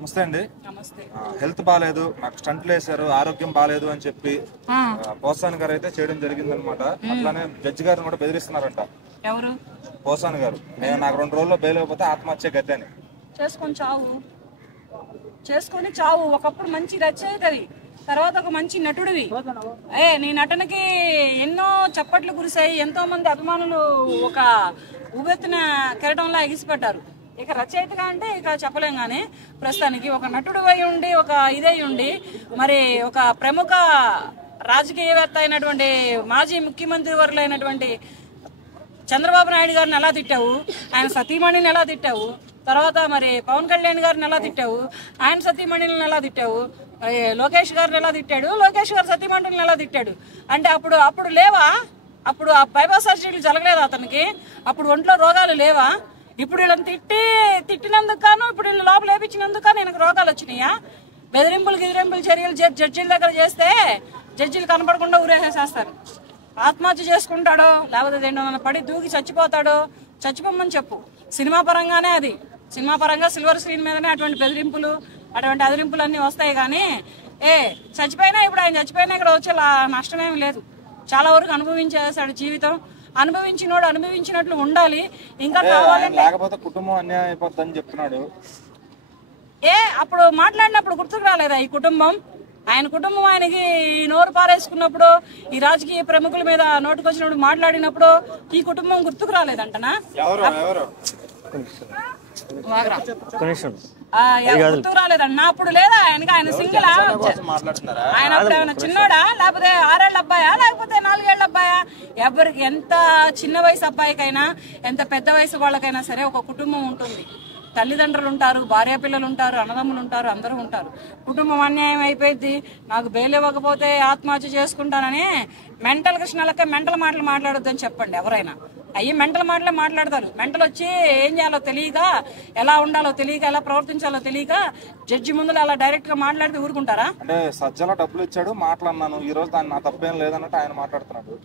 నమస్తే అండి. నమస్తే. హెల్త్ బాగాలేదు, నాకు స్టంట్లు వేశారు, ఆరోగ్యం బాగాలేదు అని చెప్పి పోసాని గారు అయితే చేయడం జరిగింది అనమాట. అట్లానే జడ్జి గారిని కూడా బెదిరిస్తున్నారంట. ఎవరు? పోసాని గారు. నాకు 2 రోజుల్లో బెయిల్ అయిపోతే ఆత్మహత్య గతి అని. చేసుకొని చావు. ఒకప్పుడు మంచి రచయితవి, తర్వాత ఒక మంచి నటుడివి. నీ నటనకి ఎన్నో చప్పట్లు కురిశాయి, ఎంతో మంది అభిమానులు ఒక ఉవ్వెత్తున కెరటంలా ఎగిసిపడ్డారు. ఇక రచయితగా అంటే ఇక చెప్పలేం గానీ, ప్రస్తుతానికి ఒక నటుడు అయి ఉండి, ఒక ఇదై ఉండి, మరి ఒక ప్రముఖ రాజకీయవేత్త అయినటువంటి మాజీ ముఖ్యమంత్రి వర్యులైనటువంటి చంద్రబాబు నాయుడు గారిని ఎలా తిట్టావు, ఆయన సతీమణిని ఎలా తిట్టావు, తర్వాత మరి పవన్ కళ్యాణ్ గారిని ఎలా తిట్టావు, ఆయన సతీమణిని ఎలా తిట్టావు, లోకేష్ గారిని ఎలా తిట్టాడు, లోకేష్ గారి సతీమణిని ఎలా తిట్టాడు అంటే అప్పుడు లేవా? అప్పుడు ఆ బైపాస్ సర్జరీలు జరగలేదు అతనికి? అప్పుడు ఒంట్లో రోగాలు లేవా? ఇప్పుడు వీళ్ళని తిట్టినందుకు గాను, ఇప్పుడు వీళ్ళు లోపల వేపించినందుకు కానీ ఈయనకు రోగాలు వచ్చినాయా? బెదిరింపులు చర్యలు జడ్జీల దగ్గర చేస్తే జడ్జీలు కనపడకుండా ఊరేసేస్తారు. ఆత్మహత్య చేసుకుంటాడో లేకపోతే దేంట్లో పడి దూకి చచ్చిపోతాడో, చచ్చిపోమని చెప్పు. సినిమా పరంగానే అది, సినిమా పరంగా సిల్వర్ స్క్రీన్ మీదనే అటువంటి బెదిరింపులు, అటువంటి అదిరింపులు అన్నీ వస్తాయి. కానీ చచ్చిపోయినా, ఇప్పుడు ఆయన చచ్చిపోయినా ఇక్కడ వచ్చే నష్టమేమి లేదు. చాలా వరకు అనుభవించేసాడు జీవితం. అనుభవించినోడు అనుభవించినట్లు ఉండాలి. ఇంకా కావాలంటే కుటుంబం అన్యాయం అయిపోతుందని చెప్తున్నాడు. అప్పుడు మాట్లాడినప్పుడు గుర్తుకు రాలేదా ఈ కుటుంబం? ఆయన కుటుంబం ఆయనకి నోరు పారేసుకున్నప్పుడు, ఈ రాజకీయ ప్రముఖుల మీద నోటుకొచ్చినప్పుడు మాట్లాడినప్పుడు ఈ కుటుంబం గుర్తుకు రాలేదంటనా? గుర్తుకు రాలేదన్నా? అప్పుడు లేదా ఆయనకి? ఆయన సింగిల్ ఆయన అప్పుడు ఏమైనా చిన్నోడా, లేకపోతే 6 ఏళ్ల అబ్బాయా, లేకపోతే 4 ఏళ్ల అబ్బాయా? ఎవరికి ఎంత చిన్న వయసు అబ్బాయికైనా, ఎంత పెద్ద వయసు వాళ్ళకైనా సరే ఒక కుటుంబం ఉంటుంది. తల్లిదండ్రులు ఉంటారు, భార్య పిల్లలు ఉంటారు, అన్నదమ్ములు ఉంటారు, అందరూ ఉంటారు. కుటుంబం అన్యాయం అయిపోయింది, నాకు బెయిల్ ఇవ్వకపోతే ఆత్మహత్య చేసుకుంటానని మెంటల్ కృష్ణలకే మెంటల్ మాటలు మాట్లాడొద్దని చెప్పండి. ఎవరైనా అయ్యి మెంటల్ మాటలే మాట్లాడతారు. మెంటల్ వచ్చి ఏం చేయాలో తెలియక, ఎలా ఉండాలో తెలియక, ఎలా ప్రవర్తించాలో తెలియక జడ్జి ముందు అలా డైరెక్ట్ గా మాట్లాడితే ఊరుకుంటారా? అంటే సజ్జల డబ్బులు ఇచ్చాడు మాట్లాడినాను, ఈ రోజు దాన్ని నా తప్పేం లేదన్నట్టు ఆయన మాట్లాడుతున్నాడు.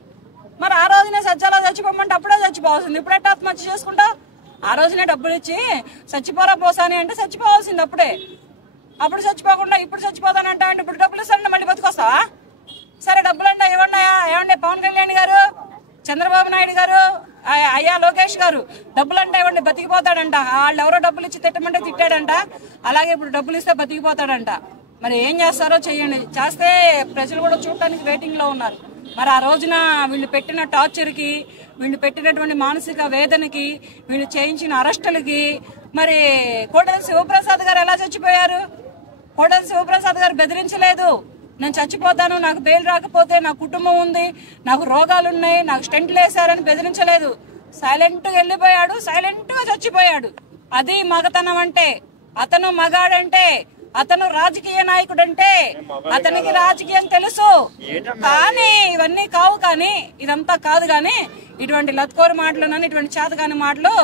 మరి ఆ రోజునే సజ్జల చచ్చిపోమంటే అప్పుడే చచ్చిపోవాల్సింది, ఇప్పుడెట్ట ఆత్మహత్య చేసుకుంటా? ఆ రోజునే డబ్బులు ఇచ్చి చచ్చిపోరా పోసాని అంటే చచ్చిపోవాల్సింది అప్పుడే. అప్పుడు చచ్చిపోకుండా ఇప్పుడు చచ్చిపోతానంటా అంటే ఇప్పుడు డబ్బులు ఇస్తానంటే మళ్ళీ బతికొస్తావా? సరే డబ్బులు అంటే ఏమండి పవన్ కళ్యాణ్ గారు, చంద్రబాబు నాయుడు గారు, అయ్యా లోకేష్ గారు, డబ్బులు అంటే ఇవ్వండి బతికిపోతాడంట. వాళ్ళు ఎవరో డబ్బులు ఇచ్చి తిట్టమంటే తిట్టాడంట, అలాగే ఇప్పుడు డబ్బులు ఇస్తే బతికిపోతాడంట. మరి ఏం చేస్తారో చెయ్యండి. చేస్తే ప్రజలు కూడా చూడటానికి వెయిటింగ్ లో ఉన్నారు. మరి ఆ రోజున వీళ్ళు పెట్టిన టార్చర్కి, వీళ్ళు పెట్టినటువంటి మానసిక వేదనకి, వీళ్ళు చేయించిన అరెస్టులకి మరి కోటల శివప్రసాద్ గారు ఎలా చచ్చిపోయారు? కోటల శివప్రసాద్ గారు బెదిరించలేదు. నేను చచ్చిపోతాను, నాకు బెయిల్ రాకపోతే, నా కుటుంబం ఉంది, నాకు రోగాలు ఉన్నాయి, నాకు స్టెంట్లు వేశారని బెదిరించలేదు. సైలెంట్ గా వెళ్ళిపోయాడు, సైలెంట్ గా చచ్చిపోయాడు. అది మగతనం అంటే. అతను మగాడంటే, అతను రాజకీయ నాయకుడంటే, అతనికి రాజకీయం తెలుసు. కానీ ఇవన్నీ కావు. కానీ ఇదంతా కాదు. కానీ ఇటువంటి లత్కోరు మాటలు, ఇటువంటి చేతకాని మాటలు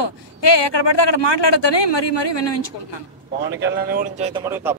ఎక్కడ పడితే అక్కడ మాట్లాడొద్దని మరీ విన్నవించుకుంటున్నాను.